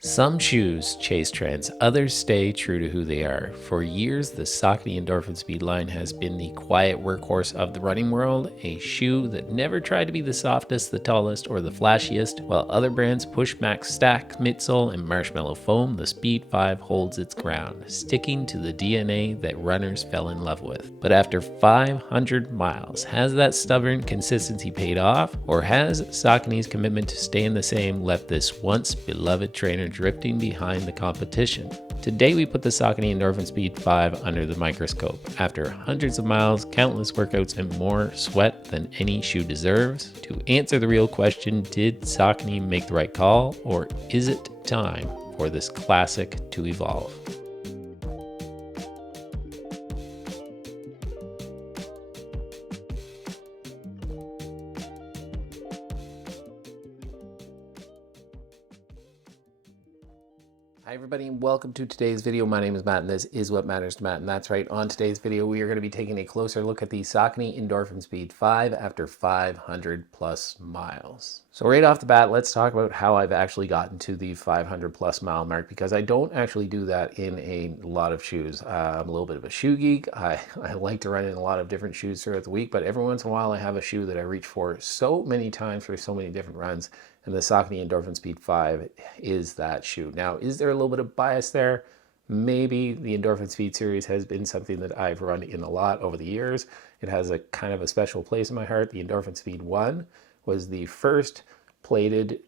Some shoes chase trends, others stay true to who they are. For years, the Saucony Endorphin Speed line has been the quiet workhorse of the running world, a shoe that never tried to be the softest, the tallest, or the flashiest. While other brands push max stack, midsole, and marshmallow foam, the Speed 5 holds its ground, sticking to the DNA that runners fell in love with. But after 500 miles, has that stubborn consistency paid off, or has Saucony's commitment to staying the same left this once beloved trainer drifting behind the competition? Today we put the Saucony Endorphin Speed 5 under the microscope. After hundreds of miles, countless workouts, and more sweat than any shoe deserves, to answer the real question, did Saucony make the right call, or is it time for this classic to evolve? Hi everybody and welcome to today's video. My name is Matt and this is What Matters to Matt, and that's right, on today's video we are going to be taking a closer look at the Saucony Endorphin Speed 5 after 500 plus miles. So right off the bat, let's talk about how I've actually gotten to the 500 plus mile mark, because I don't actually do that in a lot of shoes. I'm a little bit of a shoe geek. I like to run in a lot of different shoes throughout the week, but every once in a while I have a shoe that I reach for so many times for so many different runs. And the Saucony Endorphin Speed 5 is that shoe. Now, is there a little bit of bias there? Maybe. The Endorphin Speed series has been something that I've run in a lot over the years. It has a kind of a special place in my heart. The Endorphin Speed 1 was the first plated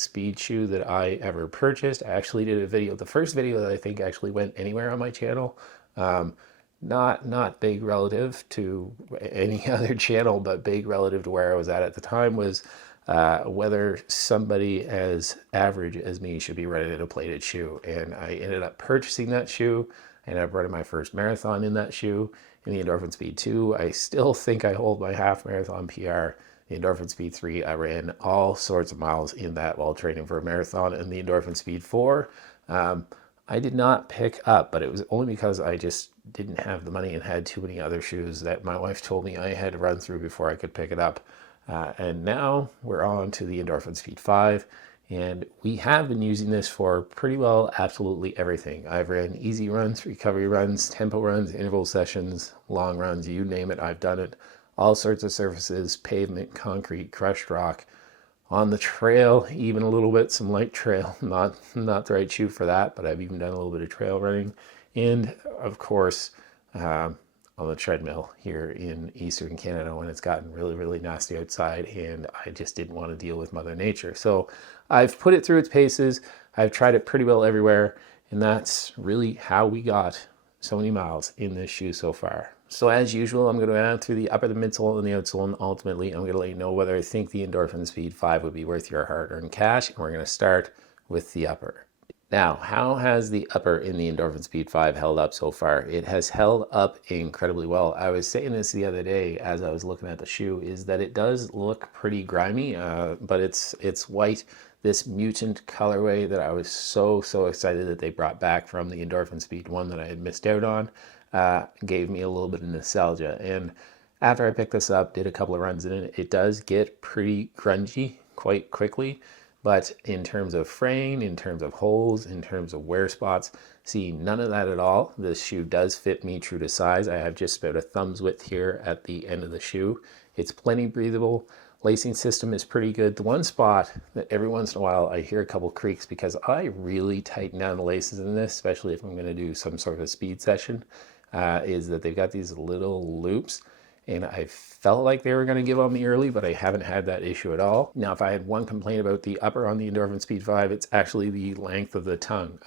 speed shoe that I ever purchased. I actually did a video, the first video that I think actually went anywhere on my channel. Not big relative to any other channel, but big relative to where I was at the time, was whether somebody as average as me should be running a plated shoe. And I ended up purchasing that shoe, and I've running my first marathon in that shoe, in the Endorphin Speed 2. I still think I hold my half marathon PR. The Endorphin Speed 3, I ran all sorts of miles in that while training for a marathon. And the Endorphin Speed 4, I did not pick up, but it was only because I just didn't have the money and had too many other shoes that my wife told me I had to run through before I could pick it up. And now we're on to the Endorphin Speed 5, and we have been using this for pretty well absolutely everything. I've ran easy runs, recovery runs, tempo runs, interval sessions, long runs, you name it, I've done it. All sorts of surfaces, pavement, concrete, crushed rock, on the trail, even a little bit, some light trail, not the right shoe for that, but I've even done a little bit of trail running. And of course, on the treadmill here in Eastern Canada when it's gotten really, really nasty outside, and I just didn't want to deal with Mother Nature. So I've put it through its paces. I've tried it pretty well everywhere, and that's really how we got so many miles in this shoe so far. So as usual, I'm going to run through the upper, the midsole, and the outsole, and ultimately I'm going to let you know whether I think the Endorphin Speed 5 would be worth your hard-earned cash, and we're going to start with the upper. Now, how has the upper in the Endorphin Speed 5 held up so far? It has held up incredibly well. I was saying this the other day as I was looking at the shoe, is that it does look pretty grimy, but it's white, this mutant colorway that I was so excited that they brought back from the Endorphin Speed 1 that I had missed out on, gave me a little bit of nostalgia. And after I picked this up, did a couple of runs in it, it does get pretty grungy quite quickly. But in terms of fraying, in terms of holes, in terms of wear spots, see, none of that at all. This shoe does fit me true to size. I have just about a thumb's width here at the end of the shoe. It's plenty breathable. Lacing system is pretty good. The one spot that every once in a while I hear a couple creaks, because I really tighten down the laces in this, especially if I'm going to do some sort of speed session, is that they've got these little loops. And I felt like they were going to give on me early, but I haven't had that issue at all. Now, if I had one complaint about the upper on the Endorphin Speed 5, it's actually the length of the tongue.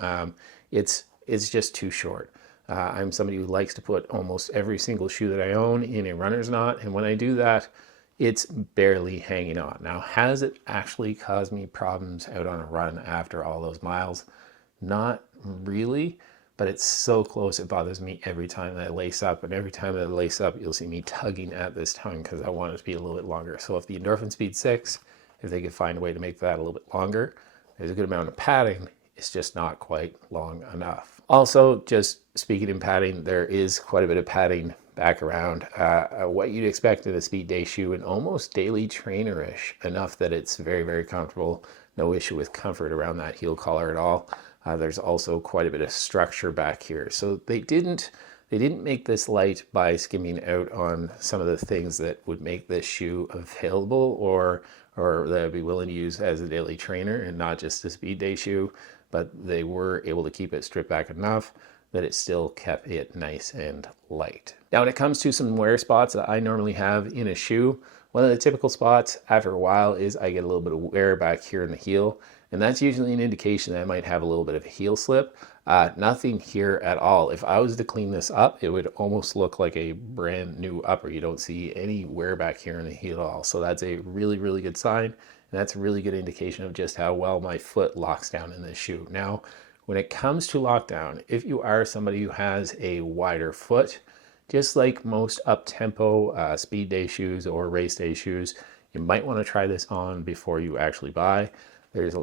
It's just too short. I'm somebody who likes to put almost every single shoe that I own in a runner's knot, and when I do that, it's barely hanging on. Now, has it actually caused me problems out on a run after all those miles? Not really. But it's so close, it bothers me every time that I lace up. And every time that I lace up, you'll see me tugging at this tongue because I want it to be a little bit longer. So if the Endorphin Speed 6, if they could find a way to make that a little bit longer, there's a good amount of padding. It's just not quite long enough. Also, just speaking in padding, there is quite a bit of padding back around. What you'd expect in a speed day shoe, and almost daily trainer-ish, enough that it's very, very comfortable. no issue with comfort around that heel collar at all. There's also quite a bit of structure back here. So they didn't make this light by skimming out on some of the things that would make this shoe available or that I'd be willing to use as a daily trainer and not just a speed day shoe, but they were able to keep it stripped back enough that it still kept it nice and light. Now when it comes to some wear spots that I normally have in a shoe, one of the typical spots after a while is I get a little bit of wear back here in the heel, and that's usually an indication that I might have a little bit of a heel slip. Nothing here at all. If I was to clean this up, it would almost look like a brand new upper. You don't see any wear back here in the heel at all. So that's a really, really good sign. And that's a really good indication of just how well my foot locks down in this shoe. Now, when it comes to lockdown, if you are somebody who has a wider foot, just like most up-tempo speed day shoes or race day shoes, you might want to try this on before you actually buy. There's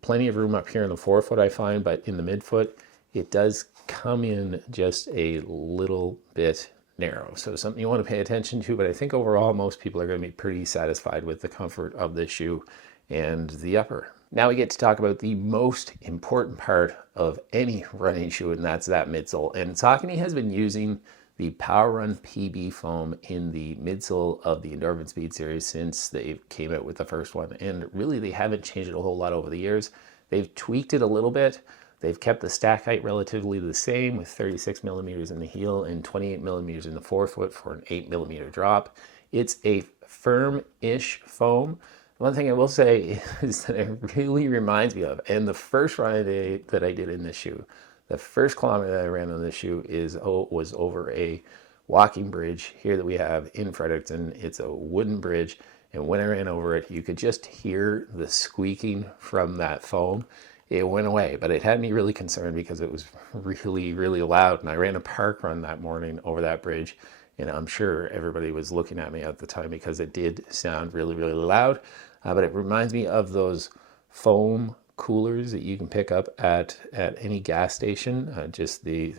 plenty of room up here in the forefoot, I find, but in the midfoot, it does come in just a little bit narrow. So something you want to pay attention to, but I think overall most people are going to be pretty satisfied with the comfort of this shoe and the upper. Now we get to talk about the most important part of any running shoe, and that's that midsole. And Saucony has been using the PWRRUN PB foam in the midsole of the Endorphin Speed series since they came out with the first one. And really they haven't changed it a whole lot over the years. They've tweaked it a little bit. They've kept the stack height relatively the same with 36 millimeters in the heel and 28 millimeters in the forefoot for an 8 millimeter drop. It's a firm-ish foam. One thing I will say is that it really reminds me of, and the first run that I did in this shoe, the first kilometer that I ran on this shoe was over a walking bridge here that we have in Fredericton. It's a wooden bridge, and when I ran over it, you could just hear the squeaking from that foam. It went away, but it had me really concerned because it was really, really loud. And I ran a park run that morning over that bridge, and I'm sure everybody was looking at me at the time because it did sound really, really loud. But it reminds me of those foam coolers that you can pick up at any gas station, just the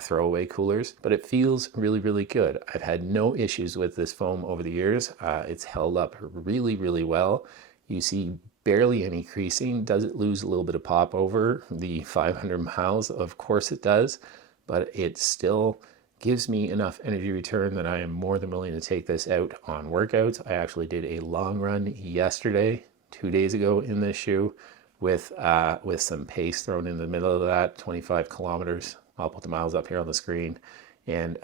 throwaway coolers. But it feels really, really good. I've had no issues with this foam over the years. It's held up really, really well. You see barely any creasing. Does it lose a little bit of pop over the 500 miles? Of course it does, but it still gives me enough energy return that I am more than willing to take this out on workouts. I actually did a long run yesterday, 2 days ago in this shoe with some pace thrown in the middle of that, 25 kilometers. I'll put the miles up here on the screen. And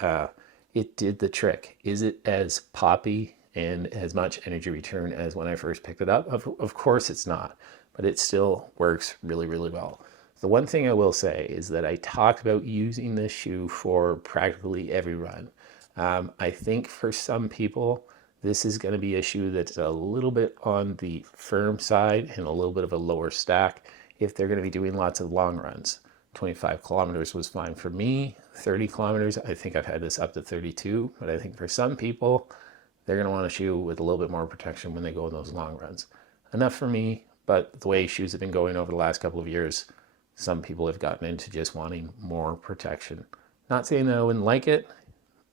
it did the trick. Is it as poppy and as much energy return as when I first picked it up? Of course it's not, but it still works really, really well. The one thing I will say is that I talked about using this shoe for practically every run. I think for some people, this is going to be a shoe that's a little bit on the firm side and a little bit of a lower stack if they're going to be doing lots of long runs. 25 kilometers was fine for me. 30 kilometers, I think I've had this up to 32, but I think for some people, they're going to want a shoe with a little bit more protection when they go on those long runs. Enough for me, but the way shoes have been going over the last couple of years, some people have gotten into just wanting more protection. Not saying that I wouldn't like it,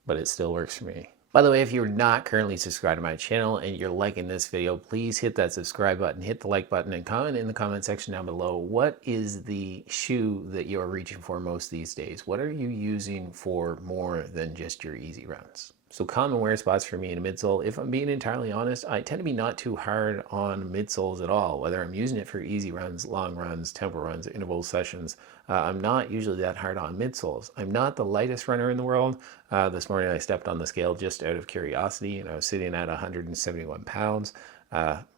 but it still works for me. By the way, if you're not currently subscribed to my channel and you're liking this video, please hit that subscribe button, hit the like button, and comment in the comment section down below. What is the shoe that you're reaching for most these days? What are you using for more than just your easy runs? So common wear spots for me in a midsole, if I'm being entirely honest, I tend to be not too hard on midsoles at all. Whether I'm using it for easy runs, long runs, tempo runs, interval sessions, I'm not usually that hard on midsoles. I'm not the lightest runner in the world. This morning I stepped on the scale just out of curiosity and I was sitting at 171 pounds.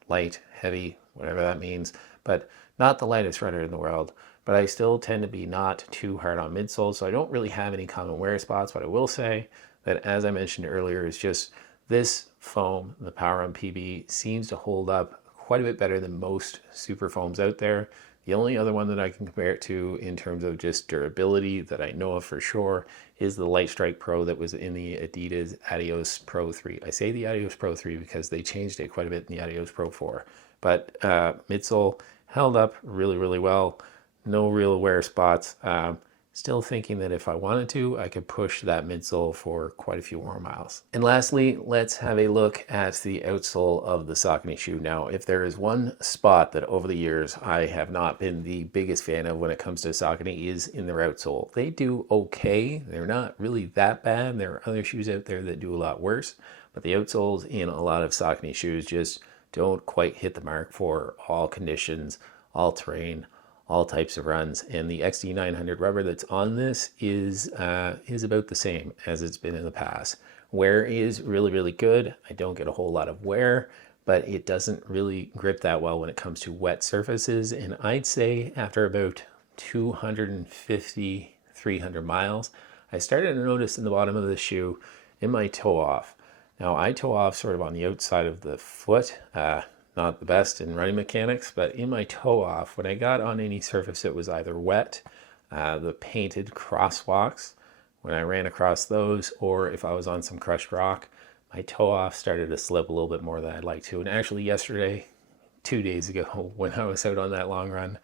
Light, heavy, whatever that means, but not the lightest runner in the world. But I still tend to be not too hard on midsoles, so I don't really have any common wear spots. But I will say that, as I mentioned earlier, is just this foam, the PWRRUN PB, seems to hold up quite a bit better than most super foams out there. The only other one that I can compare it to in terms of just durability that I know of for sure is the Light Strike Pro that was in the Adidas Adios Pro 3. I say the Adios Pro 3 because they changed it quite a bit in the Adios Pro 4. But midsole held up really, really well. No real wear spots. still thinking that if I wanted to, I could push that midsole for quite a few more miles. And lastly, let's have a look at the outsole of the Saucony shoe. Now, if there is one spot that over the years I have not been the biggest fan of when it comes to Saucony is in their outsole. They do okay. They're not really that bad. There are other shoes out there that do a lot worse, but the outsoles in a lot of Saucony shoes just don't quite hit the mark for all conditions, all terrain, all types of runs. And the XD900 rubber that's on this is about the same as it's been in the past. Wear is really, really good. I don't get a whole lot of wear, but it doesn't really grip that well when it comes to wet surfaces. And I'd say after about 250, 300 miles, I started to notice in the bottom of the shoe in my toe off. Now I toe off sort of on the outside of the foot, not the best in running mechanics, but in my toe off, when I got on any surface that was either wet, the painted crosswalks, when I ran across those, or if I was on some crushed rock, my toe off started to slip a little bit more than I'd like to. And actually yesterday, 2 days ago, when I was out on that long run,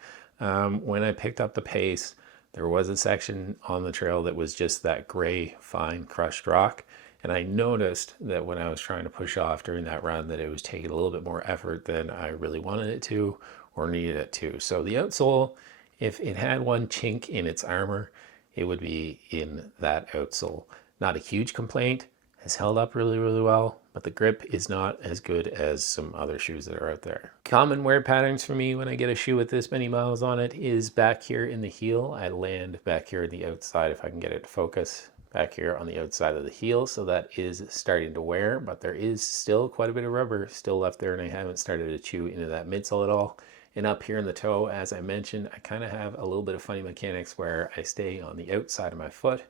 when I picked up the pace, there was a section on the trail that was just that gray, fine crushed rock. And I noticed that when I was trying to push off during that run that it was taking a little bit more effort than I really wanted it to or needed it to. So the outsole, if it had one chink in its armor, it would be in that outsole. Not a huge complaint, has held up really, really well, but the grip is not as good as some other shoes that are out there. Common wear patterns for me when I get a shoe with this many miles on it is back here in the heel. I land back here on the outside if I can get it to focus. Back here on the outside of the heel, so that is starting to wear, but there is still quite a bit of rubber still left there, and I haven't started to chew into that midsole at all. And up here in the toe, as I mentioned, I kind of have a little bit of funny mechanics where I stay on the outside of my foot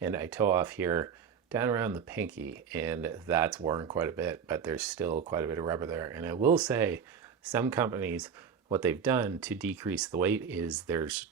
and I toe off here down around the pinky, and that's worn quite a bit, but there's still quite a bit of rubber there. And I will say some companies, what they've done to decrease the weight is there's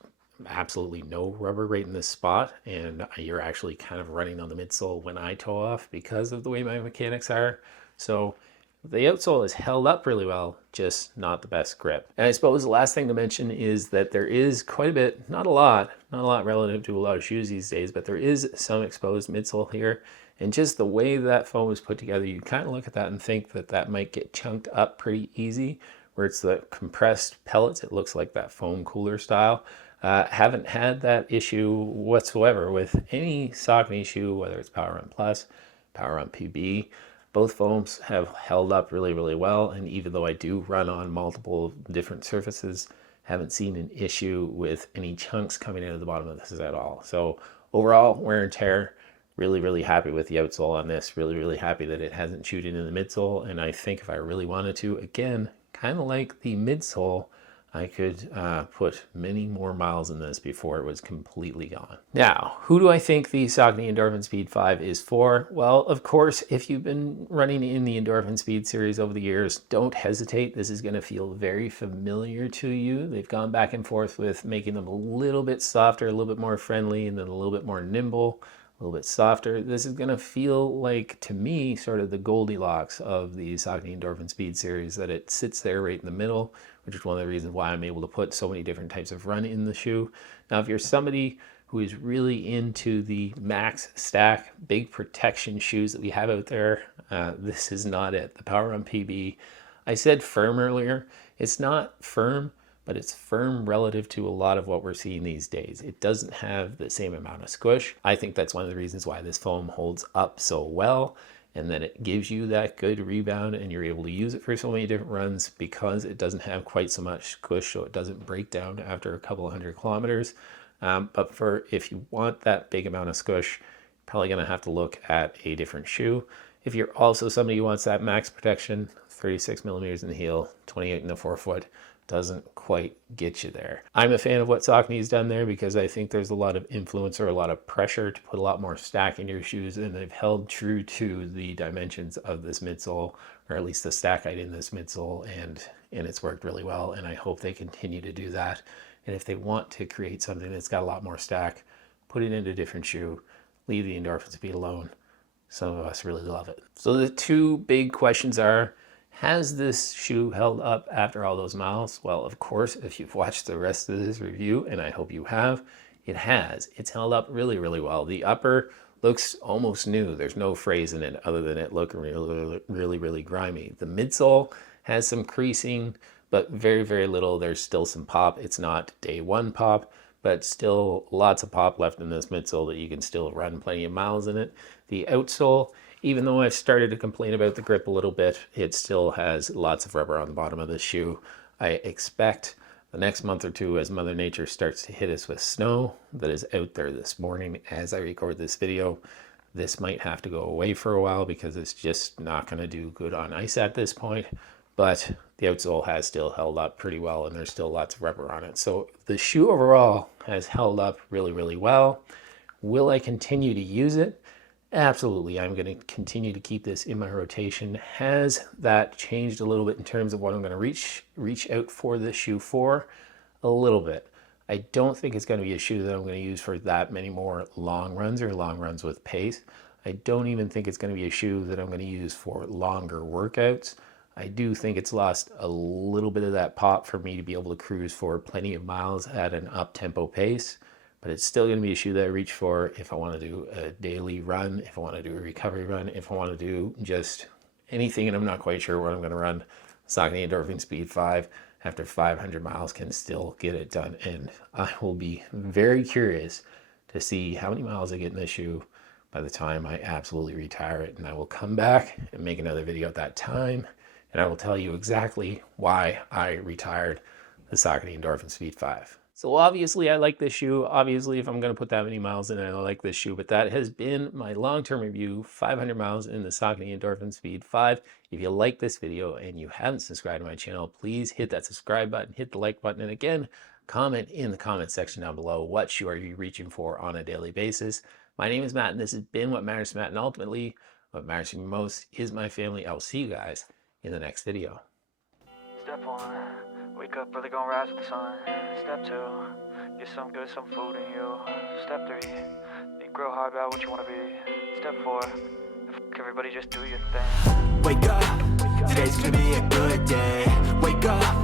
absolutely no rubber right in this spot, and you're actually kind of running on the midsole when I toe off because of the way my mechanics are. So the outsole is held up really well, just not the best grip. And I suppose the last thing to mention is that there is quite a bit, not a lot relative to a lot of shoes these days, but there is some exposed midsole here. And just the way that foam is put together, you kind of look at that and think that that might get chunked up pretty easy, where it's the compressed pellets. It looks like that foam cooler style. Haven't had that issue whatsoever with any Saucony shoe, whether it's PWRRUN Plus, PWRRUN PB. Both foams have held up really, really well. And even though I do run on multiple different surfaces, haven't seen an issue with any chunks coming out of the bottom of this at all. So overall, wear and tear, really, really happy with the outsole on this. Really, really happy that it hasn't chewed into the midsole. And I think if I really wanted to, again, kind of like the midsole, I could put many more miles in this before it was completely gone. Now, who do I think the Saucony Endorphin Speed 5 is for? Well, of course, if you've been running in the Endorphin Speed series over the years, don't hesitate. This is going to feel very familiar to you. They've gone back and forth with making them a little bit softer, a little bit more friendly, and then a little bit more nimble, a little bit softer. This is going to feel like, to me, sort of the Goldilocks of the Saucony Endorphin Speed series, that it sits there right in the middle, which is one of the reasons why I'm able to put so many different types of run in the shoe. Now, if you're somebody who is really into the max stack, big protection shoes that we have out there, this is not it. The PWRRUN PB, I said firm earlier. It's not firm, but it's firm relative to a lot of what we're seeing these days. It doesn't have the same amount of squish. I think that's one of the reasons why this foam holds up so well, and then it gives you that good rebound, and you're able to use it for so many different runs because it doesn't have quite so much squish, so it doesn't break down after a couple of 100 kilometers. But for if you want that big amount of squish, you're probably going to have to look at a different shoe. If you're also somebody who wants that max protection, 36 millimeters in the heel, 28 in the forefoot, doesn't quite get you there. I'm a fan of what Saucony's done there because I think there's a lot of influence or a lot of pressure to put a lot more stack in your shoes, and they've held true to the dimensions of this midsole, or at least the stack height in this midsole, and it's worked really well, and I hope they continue to do that. And if they want to create something that's got a lot more stack, put it into a different shoe, leave the Endorphin Speed alone. Some of us really love it. So the two big questions are, has this shoe held up after all those miles? Well, of course, if you've watched the rest of this review, and I hope you have, it has. It's held up really, really well. The upper looks almost new. There's no frays in it other than it looking really, really, really grimy. The midsole has some creasing, but very, very little. There's still some pop. It's not day one pop, but still lots of pop left in this midsole that you can still run plenty of miles in it. The outsole, even though I've started to complain about the grip a little bit, it still has lots of rubber on the bottom of the shoe. I expect the next month or two, as Mother Nature starts to hit us with snow that is out there this morning as I record this video, this might have to go away for a while because it's just not going to do good on ice at this point. But the outsole has still held up pretty well, and there's still lots of rubber on it. So the shoe overall has held up really, really well. Will I continue to use it? Absolutely. I'm going to continue to keep this in my rotation. Has that changed a little bit in terms of what I'm going to reach out for this shoe for? A little bit. I don't think it's going to be a shoe that I'm going to use for that many more long runs or long runs with pace. I don't even think it's going to be a shoe that I'm going to use for longer workouts. I do think it's lost a little bit of that pop for me to be able to cruise for plenty of miles at an up-tempo pace. But it's still going to be a shoe that I reach for if I want to do a daily run, if I want to do a recovery run, if I want to do just anything, and I'm not quite sure what I'm going to run. Saucony Endorphin Speed 5 after 500 miles can still get it done. And I will be very curious to see how many miles I get in this shoe by the time I absolutely retire it. And I will come back and make another video at that time. And I will tell you exactly why I retired the Saucony Endorphin Speed 5. So obviously I like this shoe. Obviously, if I'm going to put that many miles in it, I like this shoe. But that has been my long-term review, 500 miles in the Saucony Endorphin Speed 5. If you like this video and you haven't subscribed to my channel, please hit that subscribe button, hit the like button, and again, comment in the comment section down below what shoe are you reaching for on a daily basis. My name is Matt, and this has been What Matters to Matt, and ultimately, what matters to me most is my family. I will see you guys in the next video. Step 1, wake up early, gonna rise with the sun. Step 2, get some good, some food in you. Step 3, think real hard about what you wanna be. Step 4, everybody just do your thing. Wake up, today's gonna be a good day. Wake up.